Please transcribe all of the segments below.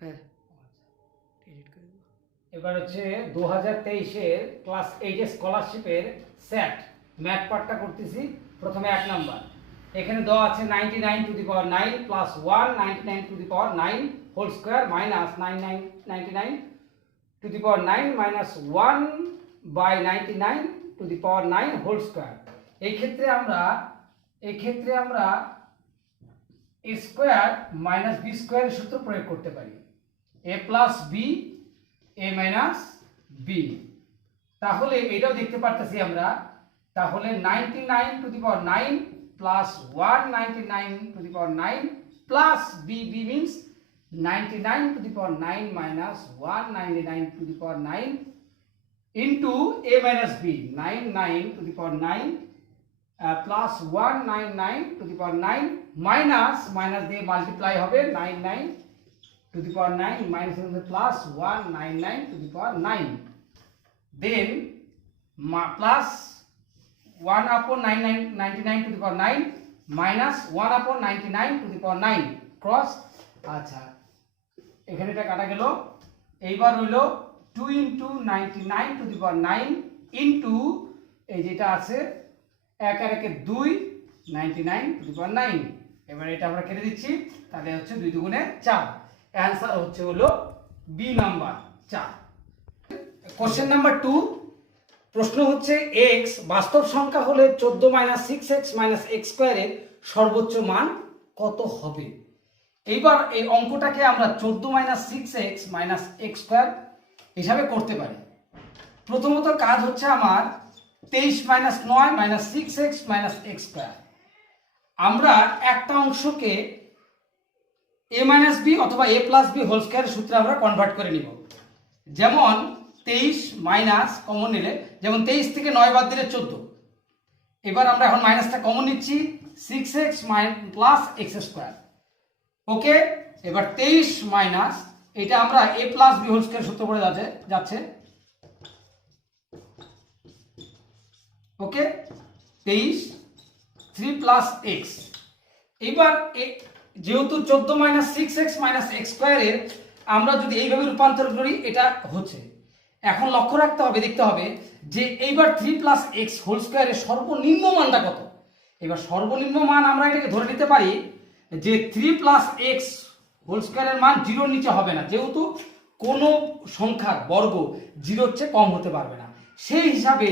হ্যাঁ এবার হচ্ছে 2023-এর ক্লাস 8 স্কলারশিপের সেট ম্যাথ পার্টটা করতেছি। প্রথমে 1 নাম্বার, এখানে দেওয়া আছে 99 to the power 9 plus 1 99 to the power 9 whole square minus 99 to the power 9 minus 1 by 99 to the power 9 whole square. এই ক্ষেত্রে আমরা a স্কয়ার মাইনাস b স্কয়ারের সূত্র প্রয়োগ করতে পারি, a plus b a minus b। তাহলে এটাও দেখতে পারতেছি আমরা, তাহলে 99 to the power 9 plus 199 to the power 9 plus b means 99 to the power 9 minus 199 to the power 9 into a minus b 99 to the power 9 plus 199 to the power 9 minus দিয়ে multiply হবে 99 to the power 9 minus plus 199 to the power 9, then plus 1 upon 99 to the power 9 minus 1 upon 99 to the power 9 cross। আচ্ছা, এখানে এটা কাটা গেল। এইবার হলো 2 into 99 to the power 9 into এই যেটা আছে 1 আর 1 2 99 to the power 9। এবার এটা আমরা কেটে দিচ্ছি, তাহলে হচ্ছে 2 দুগুণে 4। অ্যান্সার হচ্ছে হলো বি নাম্বার 4। কোশ্চেন নাম্বার 2, প্রশ্ন হচ্ছে x বাস্তব সংখ্যা হলে 14 6x x স্কয়ারের সর্বোচ্চ মান কত হবে। এইবার এই অঙ্কটাকে আমরা 14 6x x স্কয়ার হিসাবে করতে পারি। প্রথমত কাজ হচ্ছে আমার 23 9 6x x স্কয়ার। আমরা একটা অংশকে a মাইনাস b অথবা a plus b whole square সূত্রে আমরা কনভার্ট করে নিব। যেমন 23 মাইনাস কমন নিলে, যেমন 23 থেকে 9 বাদ দিলে 14। এবার আমরা এখন মাইনাসটা কমন নিচ্ছি 6x প্লাস x স্কয়ার। ওকে, এবার 23 মাইনাস এটা আমরা a plus b whole square সূত্র পড়ে যাচ্ছে। Okay, 23 3 plus x। এবার যেহেতু 14 6x x স্কয়ারের আমরা যদি এইভাবে রূপান্তর করি এটা হচ্ছে। এখন লক্ষ্য রাখতে হবে, দেখতে হবে যে এইবার 3 প্লাস x হোল স্কয়ারের সর্বনিম্ন মানটা কত। এবার সর্বনিম্ন মান আমরা এটাকে ধরে নিতে পারি যে 3 প্লাস x হোল স্কয়ারের মান 0 নিচে হবে না, যেহেতু কোনো সংখ্যার বর্গ 0 চেয়ে কম হতে পারবে না। সেই হিসাবে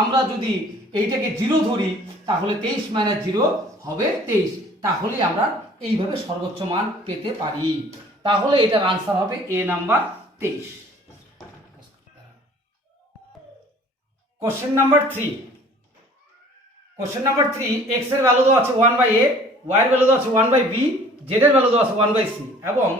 আমরা যদি এইটাকে 0 ধরি তাহলে 23 মাইনাস 0 হবে 23। তাহলে আমরা এইভাবে সর্বোচ্চ মান পেতে পারি। তাহলে এটার আনসার হবে এ নাম্বার 23। কোশ্চেন নাম্বার 3, x এর ভ্যালু দেওয়া আছে 1/a, y এর ভ্যালু দেওয়া আছে 1/b, z এর ভ্যালু দেওয়া আছে 1/c এবং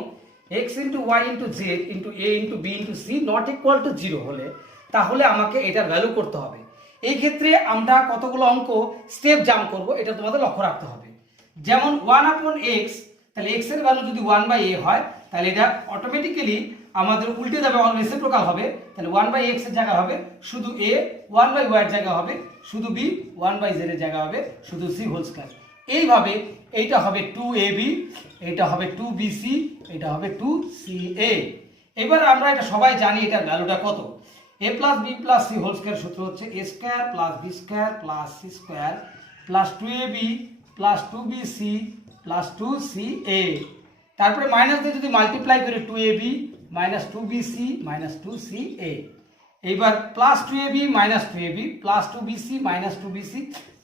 x into y into z into a into b into c not equal to 0 হলে তাহলে আমাকে এটার ভ্যালু করতে হবে। এই ক্ষেত্রে আমরা কতগুলো অঙ্ক স্টেপ জাম্প করব এটা তোমাদের লক্ষ্য রাখতে হবে। যেমন 1 upon x, তাহলে x এর ভ্যালু যদি 1/a হয় তাহলে এটা অটোমেটিক্যালি আমাদের উল্টে যাবে, রেসিপ্রোকাল হবে। তাহলে 1/x এর জায়গা হবে শুধু a, 1/y এর জায়গা হবে শুধু b, 1/z এর জায়গা হবে শুধু c হোল স্কয়ার। এইভাবে এইটা হবে 2ab, এটা হবে 2bc, এটা হবে 2ca। এবার আমরা এটা সবাই জানি এটার ভ্যালুটা কত। a plus b plus c whole square সূত্র হচ্ছে a square plus b square plus c square plus 2ab plus 2bc plus 2ca। তারপরে মাইনাস দিয়ে যদি মাল্টিপ্লাই করি 2ab minus 2bc minus 2ca। এইবার plus 2ab minus 2ab plus 2bc minus 2bc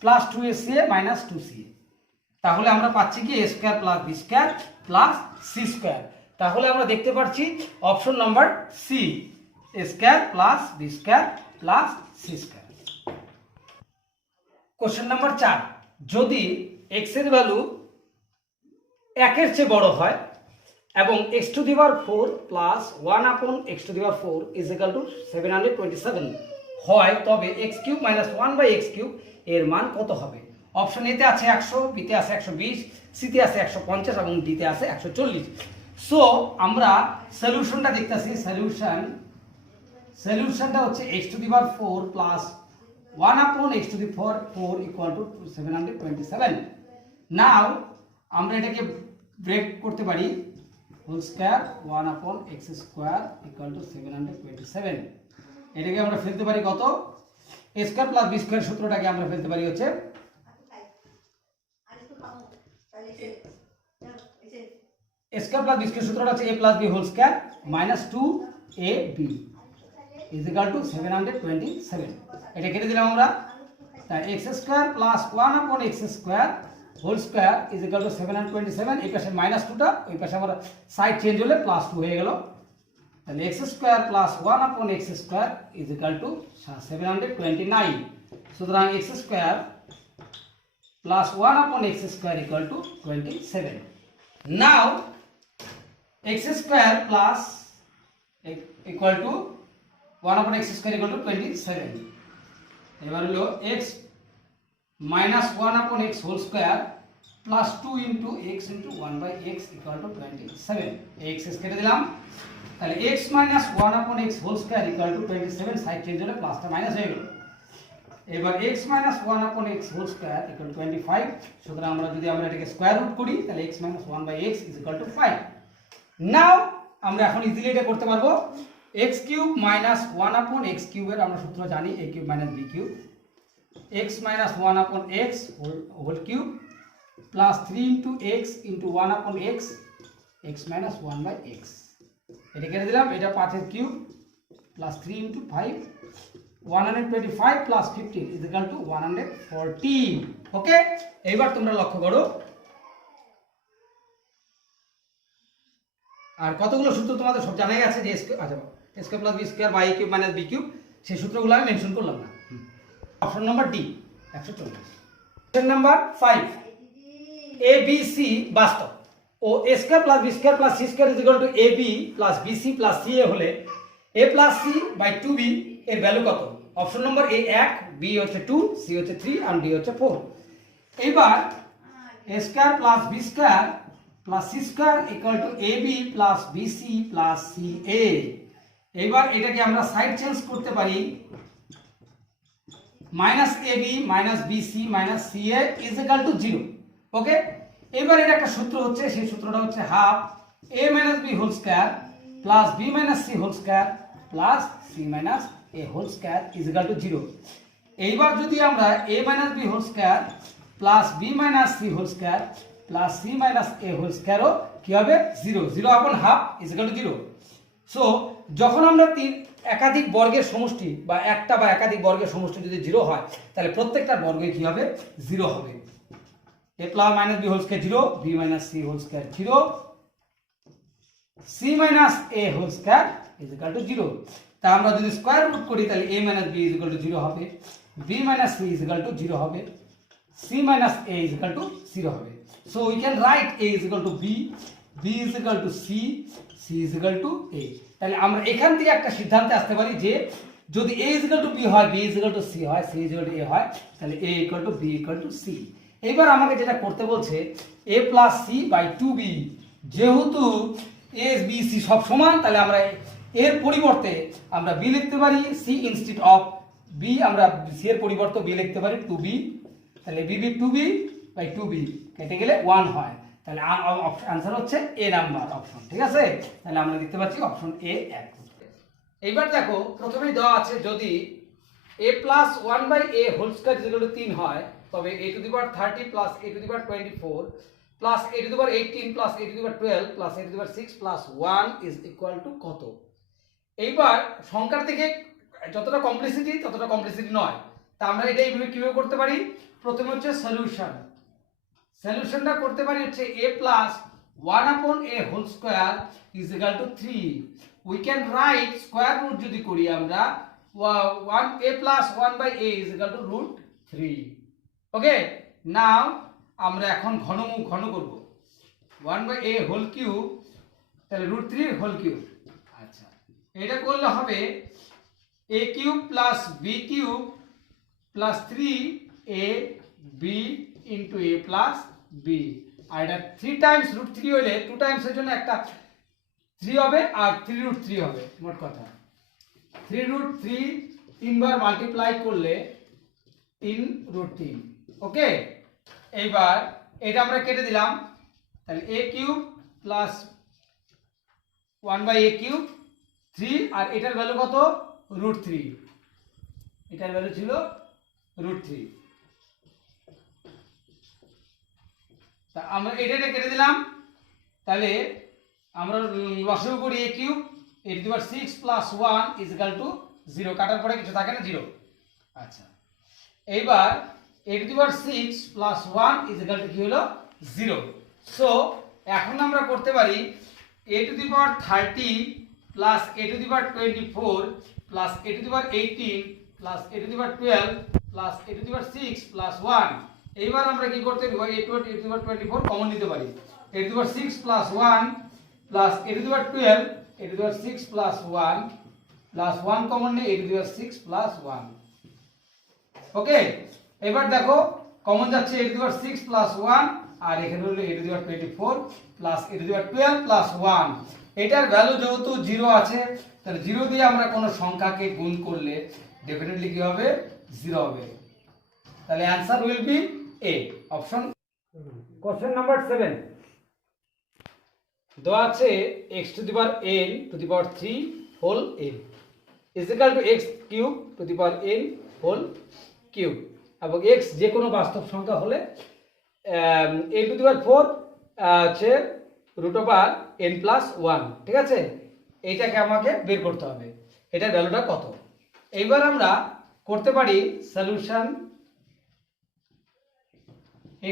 plus 2ca minus 2ca। তাহলে আমরা পাচ্ছি কি a square plus b square plus c square. তাহলে আমরা দেখতে পাচ্ছি option number C, a square plus b square plus c square. Question number 4, যদি x এর ভ্যালু 1 এর চেয়ে বড় হয় এবং x to the power 4 plus 1 আপন x to the power 4 is equal to 727 হয় তবে x cube minus 1/x cube এর মান কত হবে। অপশন এ তে আছে 100, বি তে আছে 120, সি তে আছে 150 এবং ডি তে আছে 140। সো আমরা সলিউশনটা দেখতেছি। সলিউশনটা হচ্ছে x to the power 4 plus 1 upon x to the power 4 equal to 727। Now আমরা এটাকে ব্রেক করতে পারি whole square 1/x square equal to 727। এটাকে আমরা ফেলতে পারি কত, a square plus b square সূত্রটাকে আমরা ফেলতে পারি হচ্ছে a square plus b square সূত্রটা হচ্ছে a plus b whole square minus 2ab is equal to 727। এটা কেটে দিলাম আমরা, তাই x square plus 1/x square whole square is equal to 727। এই পাশে মাইনাস 2টা, ওই পাশে আমরা সাইড চেঞ্জ হলে প্লাস 2 হয়ে গেল। তাহলে x square plus 1/x square is equal to 729। সুতরাং x square plus 1/x square equal to 27। Now x square plus equal to 1/x square equal to 27। এবার হলো x minus 1/x whole square plus 2 into x into 1/x equal to 27। x কেটে দিলাম, তাহলে x minus 1/x whole square equal to 27। Side change হলে প্লাসটা minus হয়ে গেল। এবার x minus 1/x whole square equal to 25। সুতরাং আমরা এটাকে স্কয়ার রুট করি, তাহলে x minus 1/x is equal to 5। Now আমরা এখন ইজিলি এটা করতে পারবো। x কিউব মাইনাস 1/x কিউবের আমরা সূত্র জানি, a cube minus b cube, x minus 1/x whole cube plus 3 into x into 1/x x minus 1/x। এটা কেটে দিলাম, এটা 5 এর cube plus 3 into 5 125 plus 15 is equal to 140। Okay, এইবার তোমরা লক্ষ্য করো আর কতগুলো সূত্র তোমাদের সব জানাই আছে যে আচ্ছা a square plus b square by a cube minus b cube, সেই সূত্রগুলো আমি মেনশন করলাম না। Option number D 140। Option number 5 a b c বাস্তব ও a square plus b square plus c square is equal to ab plus bc plus ca হলে a plus c by 2b এর value কত? Option number a 1, b হচ্ছে 2, c হচ্ছে 3 আর d হচ্ছে 4। এবার a square plus b square plus c square equal to ab plus bc plus ca। এবার এটাকে আমরা সাইড চেঞ্জ করতে পারি, minus ab minus bc minus ca is equal to 0। Okay, এবার এটা একটা সূত্র হচ্ছে, সেই সূত্রটা হচ্ছে half a minus b whole square plus b minus c whole square plus c minus a whole square is equal to 0। এইবার যদি আমরা a minus b whole square plus b minus c whole square plus c minus a whole স্কয়ারও কি হবে? 0। 0 upon half is equal to 0। So যখন আমরা একাধিক বর্গের সমষ্টি বা একটা বা একাধিক বর্গের সমষ্টি যদি 0 হয়, তাহলে প্রত্যেকটা বর্গে কি হবে? 0 হবে। a plus minus b whole square 0, b minus c whole square 0, c minus a whole square is equal to 0। তা আমরা যদি স্কয়ার রুট করি তাহলে a minus b is equal to 0 হবে, b minus c is equal to 0 হবে, c minus a is equal to 0 হবে। So we can write a is equal to b, b is equal to c, c is equal two a। তাহলে আমরা এখান থেকে একটা সিদ্ধান্তে আসতে পারি যে যদি a is equal to b হয়, b is equal to c হয়, c is equal two a হয়, তাহলে a equal to b equal to c। এবার আমাকে যেটা করতে বলছে a plus c by 2b, যেহেতু a b c সব সমান, তাহলে আমরা এর পরিবর্তে আমরা b লিখতে পারি c ইনস্টেড অফ b, আমরা c এর পরিবর্তে b লিখতে পারি 2b। তাহলে b 2b বাই 2b কেটে গেলে 1 হয়, তাহলে आंसर হচ্ছে a নাম্বার অপশন। ঠিক আছে, তাহলে আমরা দেখতে পাচ্ছি অপশন a 1। এইবার দেখো প্রথমেই দেওয়া আছে যদি a plus 1 by a whole square is equal to 3 হয়, তবে a to the power 30 plus a to the power 24 plus a to the power 18 plus a to the power 12 plus a to the power 6 plus 1 is equal to কত? এইবার সংখ্যার থেকে যতটা complexity ততটা complexity নয়, তা আমরা এটা এইভাবে কিভাবে করতে পারি? প্রথমে হচ্ছে সলিউশনটা করতে পারি হচ্ছে a plus 1/a whole square is equal to 3। We can write square root যদি করি আমরা 1a plus 1/a is equal to root 3। Okay, now আমরা এখন ঘন করব 1/a হোল কিউব, তাহলে রুট 3 হোল কিউব। আচ্ছা, এটা করলে হবে a cube plus b cube plus 3ab into a plus b। আর এটা 3 টাইমস রুট 3 হলে 2 টাইমসের জন্য একটা 3 হবে আর 3 রুট 3 হবে। মোট কথা 3 রুট 3 তিনবার মাল্টিপ্লাই করলে 3 রুট 3। ওকে, এইবার এটা আমরা কেটে দিলাম, তাহলে a কিউব প্লাস 1/a³ 3, আর এটার ভ্যালু কত √3, এটার ভ্যালু ছিল √3। তা আমরা এটা কেটে দিলাম, তাহলে আমরা লসাগু করি a³ a⁻6 + 1 = 0, কাটার পরে কিছু থাকে না, 0। আচ্ছা, এইবার a⁻6 + 1 = কি হলো 0। সো এখন আমরা করতে পারি a⁻30 + a⁻24 + a⁻18 + a⁻12 + a⁻6 + 1। এইবার আমরা কি করতে পারি, a⁻24 কমন নিতে পারি, a⁻6 + 1 + a⁻12, a⁻6 + 1 + 1 কমন নিয়ে a⁻6 + 1। ওকে, এবার দেখো কমন যাচ্ছে a⁻6 + 1, আর এখানে হলো a⁻24 + a⁻12 + 1। এটার ভ্যালু যেহেতু 0 আছে, তাহলে 0 দিয়ে আমরা কোনো সংখ্যাকে গুণ করলে ডেফিনেটলি কি হবে, 0 হবে। তাহলে answer will B A option. Question number 7 দেওয়া আছে x⁻n⁴ হোল n = x³ এবং x যে কোনো বাস্তব সংখ্যা হলে a⁴ হচ্ছে √n+1, ঠিক আছে। এইটাকে আমাকে বের করতে হবে, এটার ভ্যালুটা কত। এইবার আমরা করতে পারি solution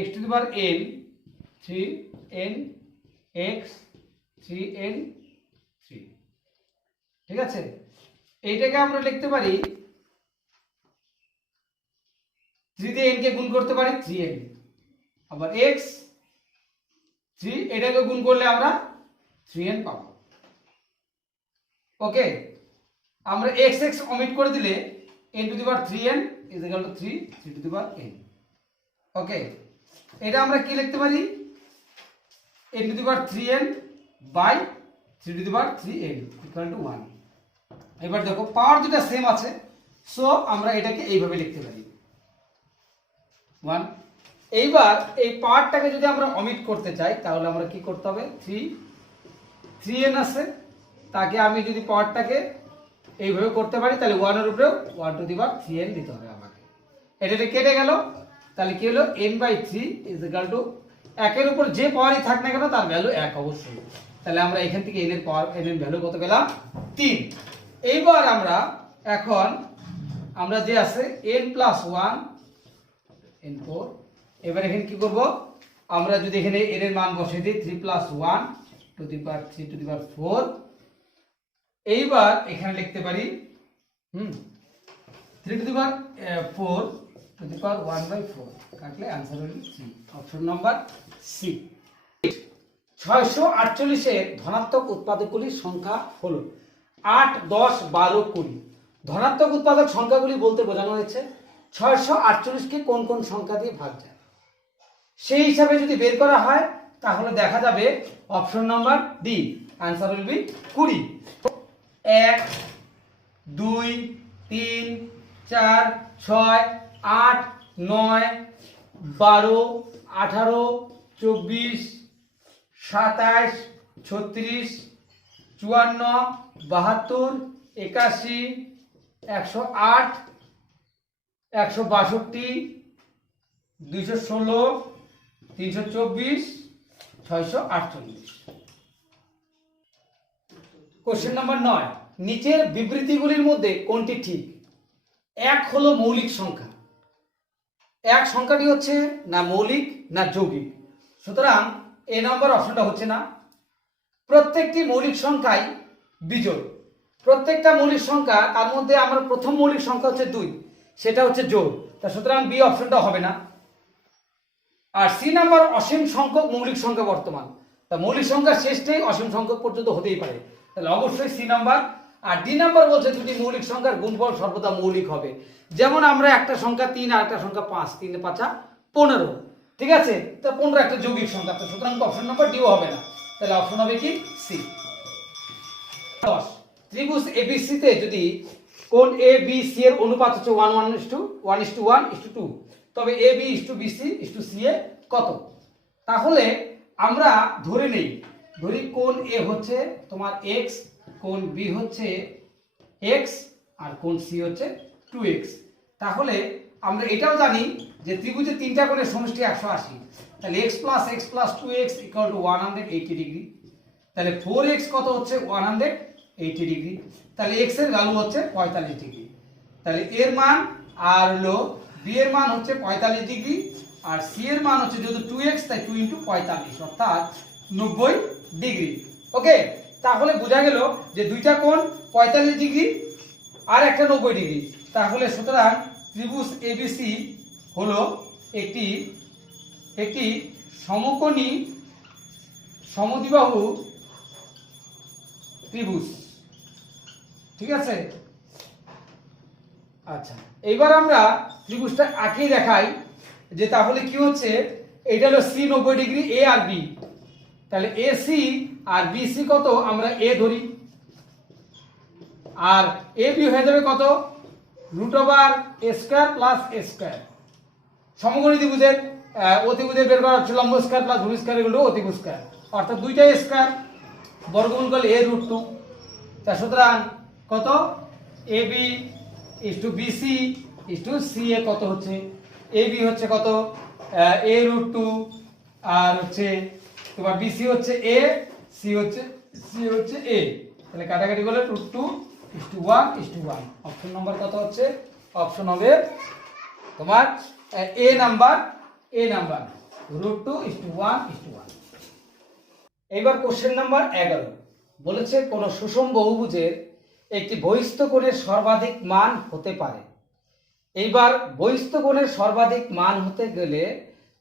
x⁻n 3n x 3n 3, ঠিক আছে। এইটাকে আমরা লিখতে পারি 3 দিয়ে n কে গুণ করতে পারি 3n, আবার x 3 এটাকে গুণ করলে আমরা 3n পাবো। ওকে, আমরা x x অমিট করে দিলে n⁻3n = 3n। ওকে, এটা আমরা কি লিখতে পারি, n⁻3n/3n = 1। এবার দেখো পাওয়ার দুটো সেম আছে, সো আমরা এটাকে এইভাবে লিখতে পারি 1। এইবার এই পাওয়ারটাকে যদি আমরা অমিট করতে চাই তাহলে আমরা কি করতে হবে, 3n আছে, তাকে আমি যদি পাওয়ারটাকে এইভাবে করতে পারি তাহলে 1 এর উপরেও 1⁻3n দিতে হবে আমাকে। এটা কেটে গেল, তাহলে কি হলো n/3 = 1 এর উপর যে পাওয়ারই থাক না কেন তার ভ্যালু 1 অবশ্যই। তাহলে আমরা এখান থেকে n এর পাওয়ার, n এর ভ্যালু কত পেলাম, 3। এইবার আমরা যে আছে n+1 n4, এবার এখানে কি করব, আমরা যদি এখানে n এর মান বসিয়ে দিই 3+1 3⁴। এইবার এখানে লিখতে পারি 3⁴ 1/4, কাটলে आंसर হলো 3, অপশন নাম্বার সি। 648 এর ধনাত্মক উৎপাদকগুলির সংখ্যা হলো 8 10 12 20। ধনাত্মক উৎপাদক সংখ্যাগুলি বলতে বোঝানো হয়েছে 648 কে কোন কোন সংখ্যা দিয়ে ভাগ যায়, সেই হিসাবে যদি বের করা হয় তাহলে দেখা যাবে option number D, answer will be 20। 1 2 3 4 6 8 9 12 18 24 27 36 54 72 81 108 162 216 324 648। Question number 9, নিচের বিবৃতিগুলির মধ্যে কোনটি ঠিক। 1 হলো মৌলিক সংখ্যা, 1 সংখ্যাটি হচ্ছে না মৌলিক না যৌগিক, সুতরাং এ নম্বর অপশনটা হচ্ছে না। প্রত্যেকটি মৌলিক সংখ্যাই বিজোড়, প্রত্যেকটা মৌলিক সংখ্যা, তার মধ্যে আমার প্রথম মৌলিক সংখ্যা হচ্ছে 2, সেটা হচ্ছে জোড়, তা সুতরাং বি অপশনটা হবে না। আর সি নাম্বার অসীম সংখ্যক মৌলিক সংখ্যা বর্তমান, তা মৌলিক সংখ্যার শেষটাই অসীম সংখ্যক পর্যন্ত হতেই পারে, তাহলে অবশ্যই সি নাম্বার। আর ডি নাম্বার বলছে দুটি মৌলিক সংখ্যার গুণফল সর্বদা মৌলিক হবে, যেমন আমরা একটা সংখ্যা 3 আর একটা সংখ্যা 5, 3 এ 5 15, ঠিক আছে, তা 15 একটা যৌগিক সংখ্যা, তো সুতরাং অপশন নাম্বার ডিও হবে না, তাহলে অপশন হবে কি সি। 10 ত্রিভুজ এবিসি তে যদি কোণ এ বি সি এর অনুপাত হচ্ছে 1:1:2, তবে এ বি BC সি এ কত। তাহলে আমরা ধরে নেই ধরি কোণ এ হচ্ছে তোমার x, কোণ বি হচ্ছে x, আর কোণ সি হচ্ছে 2x। তাহলে আমরা এটাও জানি যে ত্রিভুজের তিনটা কোণের সমষ্টি 180, তাহলে x plus 2x equal to 180 degree. তাহলে 4x কত হচ্ছে 180 ডিগ্রি, তাহলে x এর ভ্যালু হচ্ছে 45 ডিগ্রি। তাহলে এর মান আর হলো b এর মান হচ্ছে 45 ডিগ্রি, আর c এর মান হচ্ছে যেহেতু 2x তাই 2 × 45 অর্থাৎ 90 ডিগ্রি। ওকে, তাহলে বোঝা গেল যে দুইটা কোণ 45 ডিগ্রি আর একটা 90 ডিগ্রি। তাহলে সুতরাং ত্রিভুজ এবিসি হলো একটি সমকোণী সমদ্বিবাহু ত্রিভুজ। ঠিক আছে, আচ্ছা এইবার আমরা ত্রিভুজটা আঁকে দেখাই যে তাহলে কি হচ্ছে। এটা হলো সি 90 ডিগ্রি, এ আর বি, তাহলে এ সি আর বি সি কত, আমরা এ ধরি, আর এ বি হয়ে যাবে কত, √a² প্লাস a স্কয়ার। সমকোণী ত্রিভুজের অতিভুজের বের করা হচ্ছে লম্ব স্কয়ার প্লাস ভূমি স্কয়ার ইকুয়াল টু অতিভুজ স্কয়ার, অর্থাৎ দুইটাই স্কয়ার, বর্গমূল করলে a √2। তা সুতরাং কত, এ বি বিসি সি এ কত হচ্ছে, এ বি হচ্ছে কত a √2, আর হচ্ছে তোমার বিসি হচ্ছে a, সি হচ্ছে a, তাহলে কাটাকাটি করলে √2:1:1। অপশন নাম্বার কত হচ্ছে, অপশন হবে তোমার এ নাম্বার √2:1:1। এইবার কোশ্চেন নাম্বার 11 বলেছে কোন সুষম বহুভুজের একটি বহিস্থ কোণের সর্বাধিক মান হতে পারে। এইবার বহিস্থ কোণের সর্বাধিক মান হতে গেলে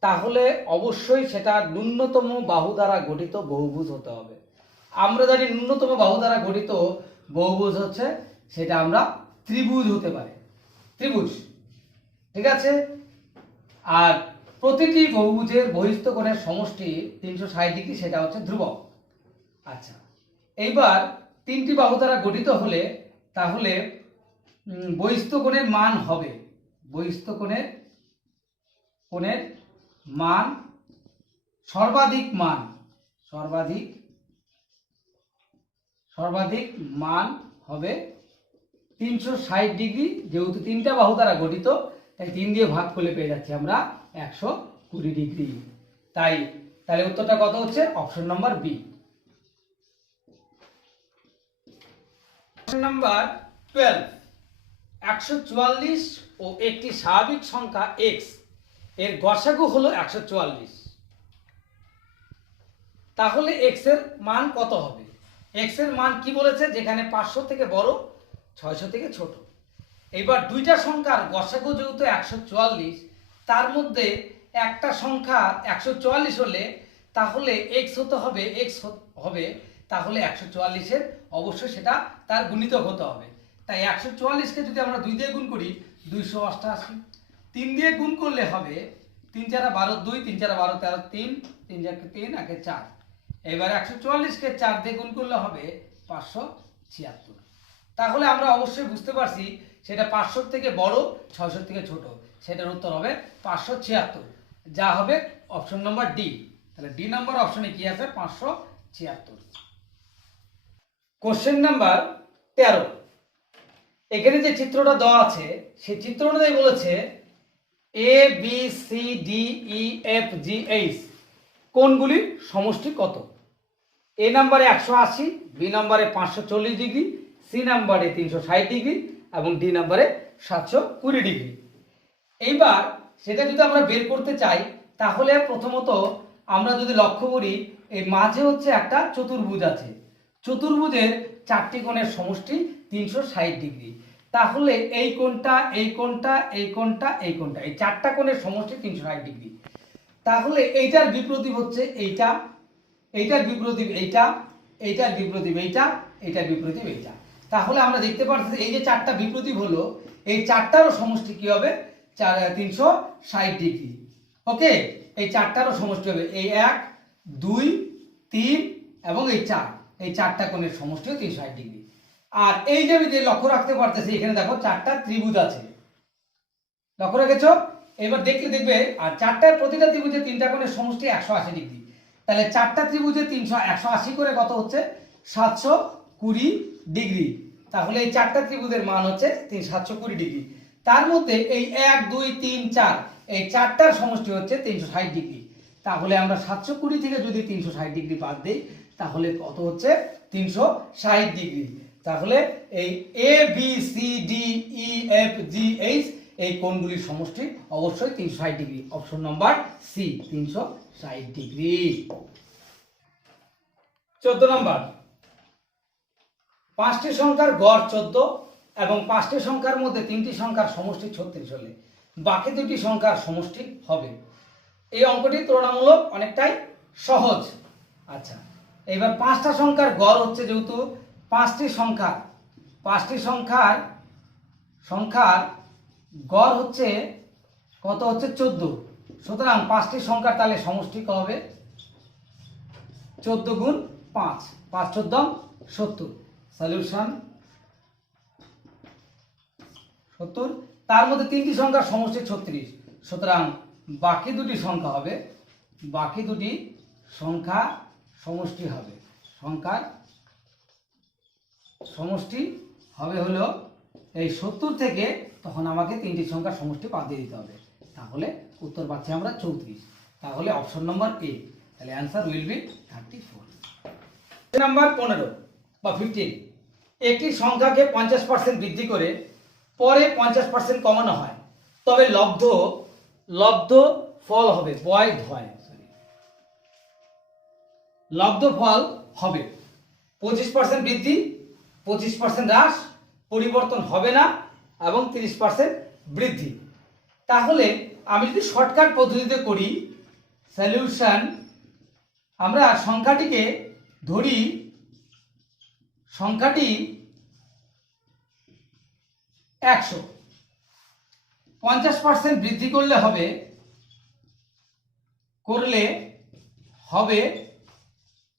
তাহলে অবশ্যই সেটা ন্যূনতম বাহু দ্বারা গঠিত বহুভুজ হতে হবে। আমরা জানি ন্যূনতম বাহু দ্বারা গঠিত বহুভুজ হচ্ছে সেটা আমরা ত্রিভুজ হতে পারে, ত্রিভুজ। ঠিক আছে, আর প্রতিটি বহুভুজের বহিস্থ কোণের সমষ্টি 360 ডিগ্রি, সেটা হচ্ছে ধ্রুবক। আচ্ছা, এইবার তিনটি বাহু দ্বারা গঠিত হলে তাহলে বহিস্থ কোণের মান হবে, বহিস্থ কোণের মান সর্বাধিক মান হবে 360 ডিগ্রি। যেহেতু তিনটা বাহু দ্বারা গঠিত তাই 3 দিয়ে ভাগ করলে পেয়ে যাচ্ছি আমরা 120 ডিগ্রি। তাহলে উত্তরটা কত হচ্ছে, option number B. Question number 12, 144 ও একটি স্বাভাবিক সংখ্যা x এর গসাগু হলো 144, তাহলে x এর মান কত হবে। x এর মান কি বলেছে, যেখানে 500 থেকে বড় 600 থেকে ছোট। এবার দুইটা সংখ্যার গসাগু যেহেতু 144, তার মধ্যে একটা সংখ্যা 144 হলে তাহলে x হবে তাহলে 144 এর অবশ্যই সেটা তার গুণিতক হতে হবে। তাই 144 কে যদি আমরা 2 দিয়ে গুণ করি 288, 3 দিয়ে গুণ করলে হবে 3 × 4 = 12, 2 3 × 4 = 12, 13 3 3 × 3 = 4। এবার 144 কে 4 দিয়ে গুণ করলে হবে 576। তাহলে আমরা অবশ্যই বুঝতে পারছি সেটা 500 থেকে বড় 600 থেকে ছোট, সেটার উত্তর হবে 576, যা হবে অপশন নাম্বার ডি। তাহলে ডি নাম্বার অপশনে কি আছে, 576। কোশ্চেন নাম্বার 13, এখানে যে চিত্রটা দেওয়া আছে সেই চিত্র অনুযায়ী বলেছে A B C D E F G H কোণগুলির সমষ্টি কত। এ নাম্বারে 180, বি নাম্বারে 540 ডিগ্রি, সি নাম্বারে 360 ডিগ্রি এবং ডি নাম্বারে 720 ডিগ্রি। এইবার সেটা যদি আমরা বের করতে চাই তাহলে প্রথমত আমরা যদি লক্ষ্য করি এই মাঝে হচ্ছে একটা চতুর্ভুজ আছে, চতুর্ভুজের 4টি কোণের সমষ্টি 360 ডিগ্রি। তাহলে এই কোণটা, এই কোণটা, এই কোণটা, এই কোণটা, এই 4টা কোণের সমষ্টি 360 ডিগ্রি। তাহলে এইটার বিপরীত হচ্ছে এইটা, এইটার বিপরীত এইটা, এইটার বিপরীত এইটা, এইটার বিপরীত এইটা। তাহলে আমরা দেখতে পাচ্ছি এই যে 4টা বিপরীত হলো, এই 4টারও সমষ্টি কি হবে, 360 ডিগ্রি। ওকে, এই 4টারও সমষ্টি হবে এই 1 2 3 এবং এই 4, এই 4টা কোণের সমষ্টি 360 ডিগ্রি। আর এই যে আমি লক্ষ্য রাখতে পারতেছি এখানে দেখো 4টা ত্রিভুজ আছে, লক্ষ্য রেখেছো। এবার দেখবে আর 4টার প্রতিটা ত্রিভুজের 3টা কোণের সমষ্টি 180 ডিগ্রি। তাহলে চারটা ত্রিভুজে 180 করে কত হচ্ছে 720 ডিগ্রি। তাহলে এই চারটা ত্রিভুজের মান হচ্ছে 720 ডিগ্রি। তার মধ্যে এই 1 2 3 4 এই চারটার সমষ্টি হচ্ছে 360 ডিগ্রি। তাহলে আমরা 720 থেকে যদি 360 ডিগ্রি বাদ দেই তাহলে কত হচ্ছে 360 ডিগ্রি। তাহলে এই A B C D E F G H এই কোণগুলির সমষ্টি অবশ্যই 360 ডিগ্রি। অপশন নম্বর সি 360 ডিগ্রি। 14 নম্বর, পাঁচটি সংখ্যার গড় 14 এবং পাঁচটি সংখ্যার মধ্যে তিনটি সংখ্যার সমষ্টি 36 হলে বাকি দুটি সংখ্যার সমষ্টি হবে। এই অঙ্কটি তুলনামূলক অনেকটাই সহজ। আচ্ছা, এবার পাঁচটা সংখ্যার গড় হচ্ছে, যেহেতু পাঁচটি সংখ্যার গড় হচ্ছে কত হচ্ছে 14, সুতরাং পাঁচটি সংখ্যার তাহলে সমষ্টি কত হবে 14 গুণ 5, 5 14 70, সলিউশন 70। তার মধ্যে তিনটি সংখ্যার সমষ্টি 36, সুতরাং বাকি দুটি সংখ্যা হবে, বাকি দুটি সংখ্যা সমষ্টি হবে, সংখ্যার সমষ্টি হবে হলো এই 70 থেকে, তখন আমাকে তিনটি সংখ্যার সমষ্টি বাদ দিয়ে দিতে হবে। তাহলে উত্তর পাচ্ছি আমরা 34। তাহলে অপশন নম্বর এ, তাহলে অ্যান্সার উইল বি 34। নাম্বার 15 বা 15, একটি সংখ্যাকে 50% বৃদ্ধি করে পরে 50% কমানো হয়, তবে লব্ধ ফল হবে লব্ধ ফল হবে 25% বৃদ্ধি, 25% হ্রাস, পরিবর্তন হবে না এবং 30% বৃদ্ধি। তাহলে আমি যদি শর্টকাট পদ্ধতিতে করি, সলিউশন, আমরা সংখ্যাটিকে ধরি, সংখ্যাটি 100, 50% বৃদ্ধি করলে হবে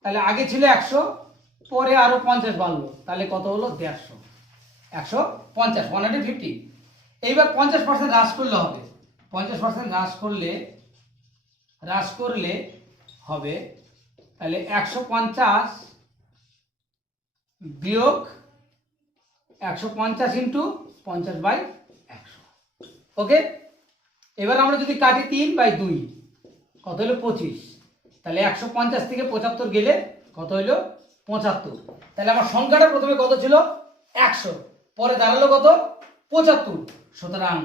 তাহলে আগে ছিল 100, পরে আরো 50 বাড়লো, তাহলে কত হলো 150, 150 150। এইবার 50% হ্রাস করলে হবে, 50% হ্রাস করলে হবে তাহলে 150 বিয়োগ 150 ইন্টু 50/100। ওকে, এবার আমরা যদি কাটি 3/2 কত হলো 25, তাহলে 150 থেকে 75 গেলে কত হইলো 75। তাহলে আমার সংখ্যাটা প্রথমে কত ছিল 100, পরে দাঁড়ালো কত 75, সুতরাং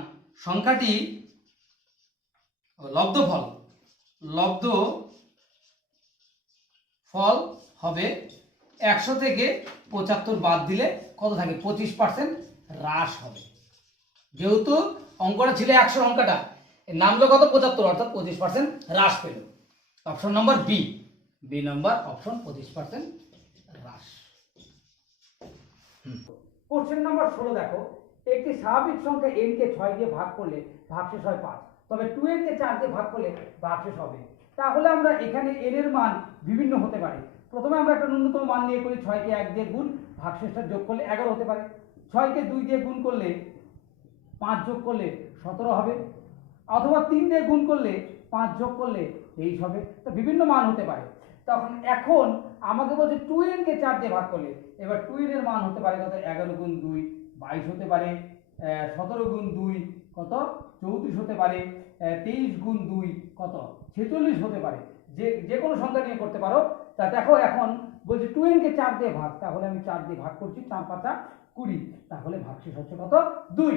সংখ্যাটি লব্ধ ফল হবে 100 থেকে 75 বাদ দিলে কত থাকে 25% হ্রাস হবে। যেহেতু অঙ্কটা ছিল 100, অঙ্কটা নামলো কত 75, অর্থাৎ 25% হ্রাস পেল। অপশন নম্বর বি নম্বর অপশন 25% হ্রাস। কোশ্চেন নম্বর 16 দেখো, একটি স্বাভাবিক সংখ্যা n কে 6 দিয়ে ভাগ করলে ভাগশেষ হয় 5, তবে 2n কে 4 দিয়ে ভাগ করলে ভাগশেষ হবে। তাহলে আমরা এখানে n এর মান বিভিন্ন হতে পারে। প্রথমে আমরা একটা ন্যূনতম মান নিয়ে করি, 6 কে 1 দিয়ে গুণ, ভাগশেষটা যোগ করলে 11 হতে পারে। 6 কে 2 দিয়ে গুণ করলে 5 যোগ করলে 17 হবে, অথবা 3 দিয়ে গুণ করলে 5 যোগ করলে 23 হবে। তো বিভিন্ন মান হতে পারে। এখন আমাকে বলছে 2n কে 4 দিয়ে ভাগ করলে, এবার 2n এর মান হতে পারে কত 11 গুণ 2 22 হতে পারে, 17 গুণ 2 কত 34 হতে পারে, 23 গুণ 2 কত 46 হতে পারে। যে কোনো সংখ্যা নিয়ে করতে পারো। তা দেখো, এখন বলছে 2n কে 4 দিয়ে ভাগ, তাহলে আমি 4 দিয়ে ভাগ করছি, 4 5 20, তাহলে ভাগশেষ হচ্ছে কত 2।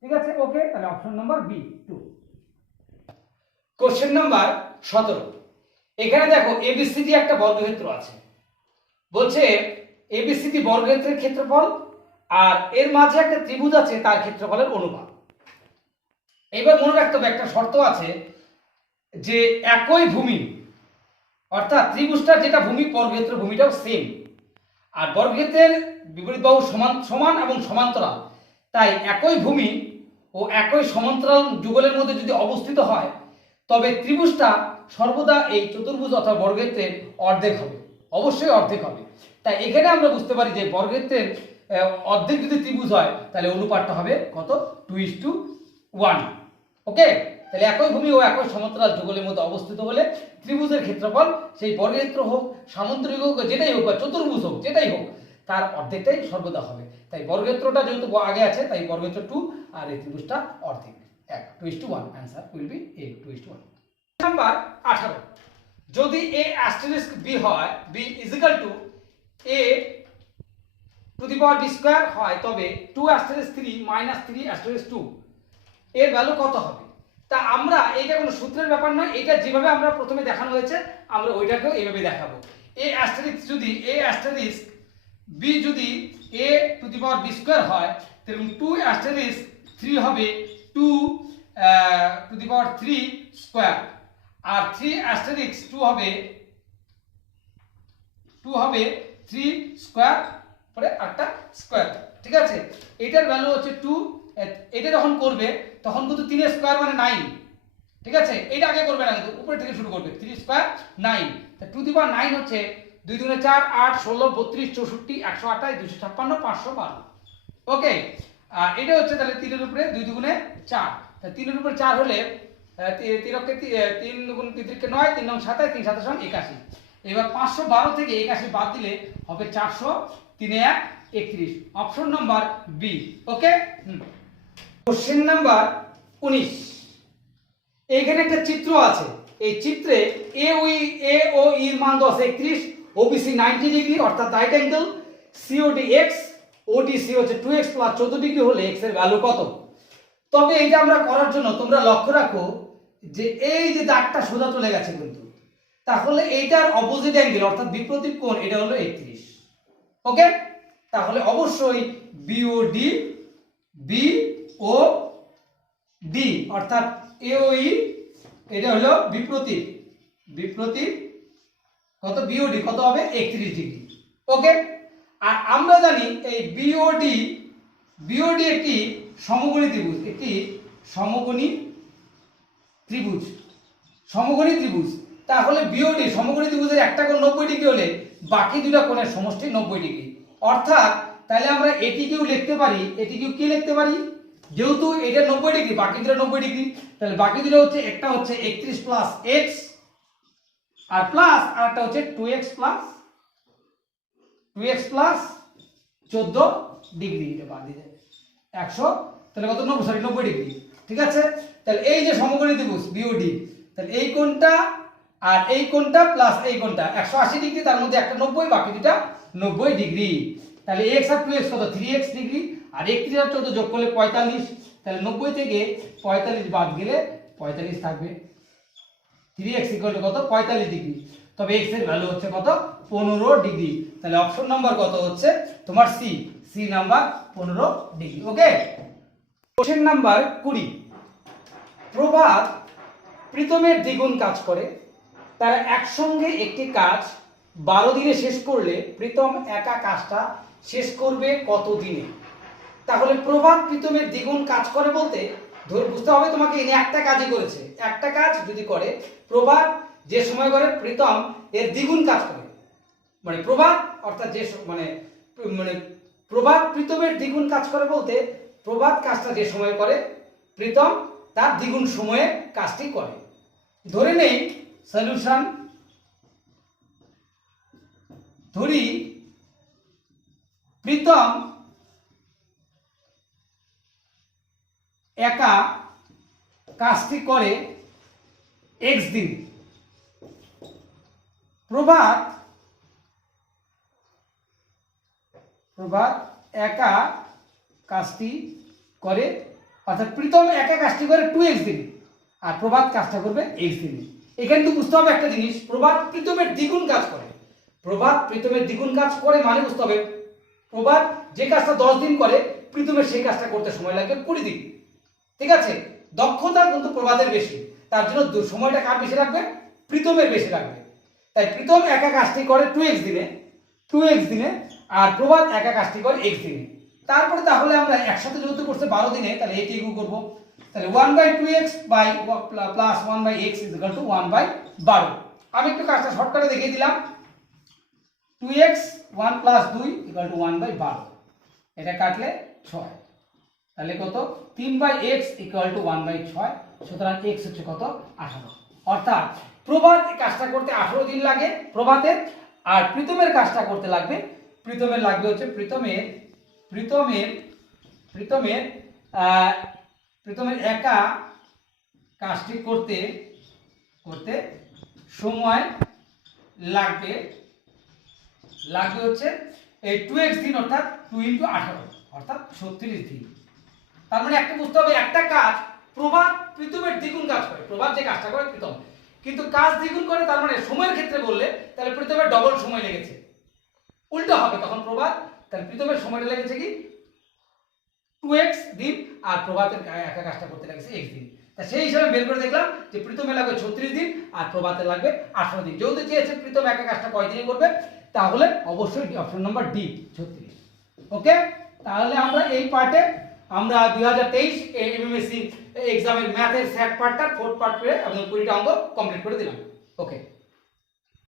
ঠিক আছে, ওকে, তাহলে option number B 2। Question number 17, এখানে দেখো এবিসিডি একটা বর্গক্ষেত্র আছে, বলছে এবিসিডি বর্গক্ষেত্রের ক্ষেত্রফল আর এর মাঝে একটা ত্রিভুজ আছে, তার ক্ষেত্রফলের অনুপাত। এবার মনে রাখতে হবে একটা শর্ত আছে, যে একই ভূমি, অর্থাৎ ত্রিভুজটার যেটা ভূমি, বর্গক্ষেত্র ভূমিটাও সেম, আর বর্গক্ষেত্রের বিপরীত বাহু সমান এবং সমান্তরাল, তাই একই ভূমি ও একই সমান্তরাল যুগলের মধ্যে যদি অবস্থিত হয়, তবে ত্রিভুজটা সর্বদা এই চতুর্ভুজ অথবা বর্গক্ষেত্রের অর্ধেক হবে, অবশ্যই অর্ধেক হবে। তাই এখানে আমরা বুঝতে পারি যে বর্গক্ষেত্রের অর্ধেক যদি ত্রিভুজ হয়, তাহলে অনুপাতটা হবে কত 2:1। ওকে, তাহলে একই ভূমি ও একই সমান্তরাল যুগলের মধ্যে অবস্থিত হলে ত্রিভুজের ক্ষেত্রফল সেই বর্গক্ষেত্র হোক, সামান্তরিক হোক, যেটাই হোক বা চতুর্ভুজ হোক, যেটাই হোক তার অর্ধেকটাই সর্বদা হবে। তাই বর্গক্ষেত্রটা যেহেতু আগে আছে তাই বর্গক্ষেত্র 2 আর এই ত্রিভুজটা অর্ধেক 1 2:1 answer will be a 2:1। Number 18 যদি a asterisk b হয় b is equal to a to the power b square হয় তবে 2 asterisk 3 minus 3 asterisk 2 এর ভ্যালু কত হবে? তা আমরা এটা কোনো সূত্রের ব্যাপার নয়, এটা যেভাবে আমরা প্রথমে দেখানো হয়েছে আমরা ওইটাকেও এইভাবে দেখাবো। a asterisk যদি a asterisk b যদি a to the power b square হয় তাহলে 2 asterisk 3 হবে 2 টু দি পাওয়ার 3 স্কয়ার আর 3 asterisk 2 হবে 3 স্কয়ার পরে একটা স্কয়ার। ঠিক আছে, এটার ভ্যালু হচ্ছে 2। এটা যখন করবে তখন কিন্তু 3 এর স্কয়ার মানে 9। ঠিক আছে, এটা আগে করবে না, কিন্তু উপরে থেকে শুরু করবে। 3 স্কয়ার 9, তা টু দি পাওয়ার 9 হচ্ছে 2 দুগুণে 4 8 16 32 64 128 256 512। ওকে, আর এটা হচ্ছে তাহলে 3 এর উপরে 2 দুগুণে 4, তা 3 এর উপরে 4 হলে 3 দুগুণ 3 9 3 9 27 3 27 81। এবার 512 থেকে 81 বাদ দিলে হবে 400 3 1 31। Option number B. Okay, question number 19। এইখানে একটা চিত্র আছে, এই চিত্রে এ ও এর মান 10 31, ওবিসি 90 ডিগ্রি অর্থাৎ রাইট অ্যাঙ্গেল, সিওডি x, ওডিসি হচ্ছে 2x প্লাস 14 ডিগ্রি হলে x এর ভ্যালু কত? তবে এটা আমরা করার জন্য তোমরা লক্ষ্য রাখো যে এই যে দাগটা সোজা চলে গেছে কিন্তু, তাহলে এইটার অপোজিট অ্যাঙ্গেল অর্থাৎ বিপরীত কোণ এটা হলো 31। ওকে, তাহলে অবশ্যই বিওডি বিওডি অর্থাৎ এওই এটা হলো বিপরীত কত বিওডি কত হবে 31 ডিগ্রি। ওকে, আর আমরা জানি এই বিওডি একটি সমকোণী ত্রিভুজ, সমকোণী ত্রিভুজ। তাহলে বিওডি সমকোণী ত্রিভুজের একটা কোণ 90 ডিগ্রি হলে বাকি দুটো কোণের সমষ্টি 90 ডিগ্রি। অর্থাৎ তাহলে আমরা এটিকেও লিখতে পারি, এটিকেও কি লিখতে পারি, যেহেতু এটা 90 ডিগ্রি বাকি দুটো 90 ডিগ্রি, তাহলে বাকি দুটো হচ্ছে একটা হচ্ছে 31 প্লাস x আর প্লাস আরেকটা হচ্ছে 2x প্লাস 14 ডিগ্রি। এটা বাদ দিয়ে 100 তাহলে কত 90 ডিগ্রি। ঠিক আছে, তাহলে এই যে সমকোণী ত্রিভুজ বিওডি, তাহলে এই কোণটা আর এই কোণটা প্লাস এই কোণটা 180 ডিগ্রি, তার মধ্যে একটা 90 বাকি দুটো 90 ডিগ্রি। তাহলে x আর 2x কত 3x ডিগ্রি আর 31 আর 14 যোগ করলে 45। তাহলে 90 থেকে 45 বাদ গেলে 45 থাকবে। 3x ইকুয়াল টু কত 45 ডিগ্রি। তবে x এর ভ্যালু হচ্ছে কত 15 ডিগ্রি। তাহলে অপশন নাম্বার কত হচ্ছে তোমার সি নাম্বার 15 ডিগ্রি। ওকে, কোশ্চেন নাম্বার 20। প্রভাত প্রীতমের দ্বিগুণ কাজ করে, তারা একসঙ্গে একটি কাজ 12 দিনে শেষ করলে প্রীতম একা কাজটা শেষ করবে কত দিনে? তাহলে প্রভাত প্রীতমের দ্বিগুণ কাজ করে বলতে বুঝতে হবে তোমাকে ইনি একটা কাজই করেছে। একটা কাজ যদি করে প্রভাত যে সময় করে প্রীতম এর দ্বিগুণ কাজ করে, মানে প্রভাত অর্থাৎ যে মানে প্রভাত প্রীতমের দ্বিগুণ কাজ করে বলতে প্রভাত কাজটা যে সময় করে প্রীতম তার দ্বিগুণ সময়ে কাজটি করে। ধরে নেই সলিউশন, ধরি প্রীতম একা কাজটি করে x দিন, প্রভাত একা কাজটি করে অর্থাৎ প্রীতম একা কাজটি করে 2x দিন আর প্রভাত কাজটা করবে x দিন। এখানে তো বুঝতে হবে একটা জিনিস, প্রভাত প্রীতমের দ্বিগুণ কাজ করে। প্রভাত প্রীতমের দ্বিগুণ কাজ করে মানে বুঝতে হবে প্রভাত যে কাজটা 10 দিন করে প্রীতমের সেই কাজটা করতে সময় লাগবে 20 দিন। ঠিক আছে, দক্ষতা কিন্তু প্রভাতের বেশি, তার জন্য সময়টা কার বেশি লাগবে প্রীতমের বেশি লাগবে। তাই প্রীতম একা কাজটি করে 2x দিনে আর প্রভাত একা কাজটি করে x দিনে। তারপরে তাহলে আমরা একসাথে যেহেতু করছে 12 দিনে, তাহলে এটি ইকুয়াল করব, তাহলে 1/2x by plus 1/x is equal to 1/12। আমি একটু কাজটা শর্টকাটে দেখিয়ে দিলাম। 2x 1 প্লাস 2 ইকুয়াল টু 1/12, এটা কাটলে 6, তাহলে কত 3/x ইকুয়াল টু 1/6 সুতরাং এক্স হচ্ছে কত 18। অর্থাৎ প্রভাত কাজটা করতে 18 দিন লাগে প্রভাতের, আর প্রীতমের কাজটা করতে লাগবে, প্রীতমের লাগবে হচ্ছে প্রীতমের একা কাজটি করতে সময় লাগবে হচ্ছে এই 2x দিন, অর্থাৎ 2 × 18 অর্থাৎ 36 দিন। তার মানে একটা বুঝতে হবে, একটা কাজ প্রভাত প্রীতমের দ্বিগুণ কাজ করে, প্রভাত যে কাজটা করে প্রীতম কিন্তু কাজ দ্বিগুণ করে, তার মানে সময়ের ক্ষেত্রে বললে তাহলে প্রীতমের ডবল সময় লেগেছে, উল্টো হবে তখন প্রভাত, তাহলে প্রীতমের সময়টা লেগেছে কি 2x দিন, আর প্রভাতের একা কাজটা করতে লেগেছে x দিন। তা সেই হিসাবে বের করে দেখলাম যে প্রীতমের লাগবে 36 দিন আর প্রভাতের লাগবে 18 দিন। যেহেতু চেয়েছে প্রীতম একা কাজটা কয় দিনে করবে, তাহলে অবশ্যই অপশন নাম্বার ডি 36। ওকে, তাহলে আমরা এই পার্টে আমরা 2023 এমএমএসসি এক্সামের ম্যাথের স্যাট পার্টটা 4th পার্ট করে একদম 20টা অঙ্ক কমপ্লিট করে দিলাম। ওকে।